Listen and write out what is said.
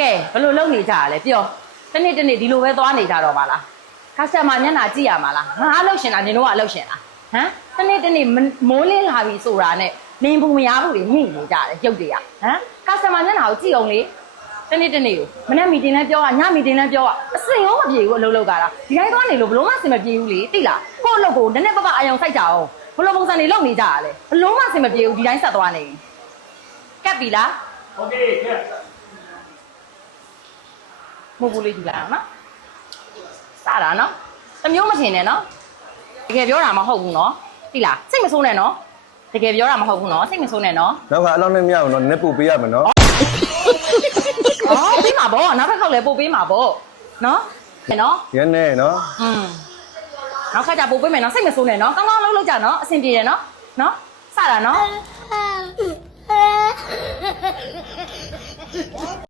ကဲဘယ်လိုလုပ်နေကြရလဲပြောတနေ့တနေ့ဒီလိုပဲသွားနေကြတော့ပါလားခါစတမာမျက်နှာကြည့်ရမှာလားငါအလုပ်ရှင်လားနင်တို့ကအလုပ်ရှင်လားဟမ်တနေ့မိုးလင်းလာပြီဆိုတာနဲ့နင်ဘူးမရဘူးတွေမိနေကြတယ်ရုပ်တွေကခါစတမာမျက်နှာကိုကြည့်အောင်လေတနေ့ကိုမနေ့မီတင်လဲပြောညမီတင်လဲပြောအစင်ရောမပြေဘူးအလုပ်လုပ်ကြတာဒီတိုင်းသွားနေလို့ဘလို့မှအစင်မပြေဘူးလေသိလားကို့အလုပ်ကိုနည်းနည်းပပအာယုံစိုက်ကြအောင်ဘလို့ပုံစံတွေလုပ်နေကြရလဲဘလို့မှအစင်မပြေဘူးဒီတိုင်းဆက်သွားနေကပ်ပြီလားโอเคကပ်မိုးဘူးလေးကြည့်လိုက်အောင်နော်စတာနော်တမျိုးမထင်နဲ့နော်တကယ်ပြောတာမဟုတ်ဘူးနော်သိလားစိတ်မဆိုးနဲ့နော်တကယ်ပြောတာမဟုတ်ဘူးနော်စိတ်မဆိုးနဲ့နော်နောက်ကအလောက်နဲ့မရဘူးနော်နည်းပို့ပေးရမယ်နော်အော်ပေးမှာပေါ့နောက်တစ်ခေါက်လည်းပို့ပေးမှာပေါ့နော်နော်ရနေနော်နောက်ခါကျပို့ပေးမယ်နော်စိတ်မဆိုးနဲ့နော်ကောင်းကောင်းလုပ်ကြနော်အဆင်ပြေတယ်နော်နော်စတာနော်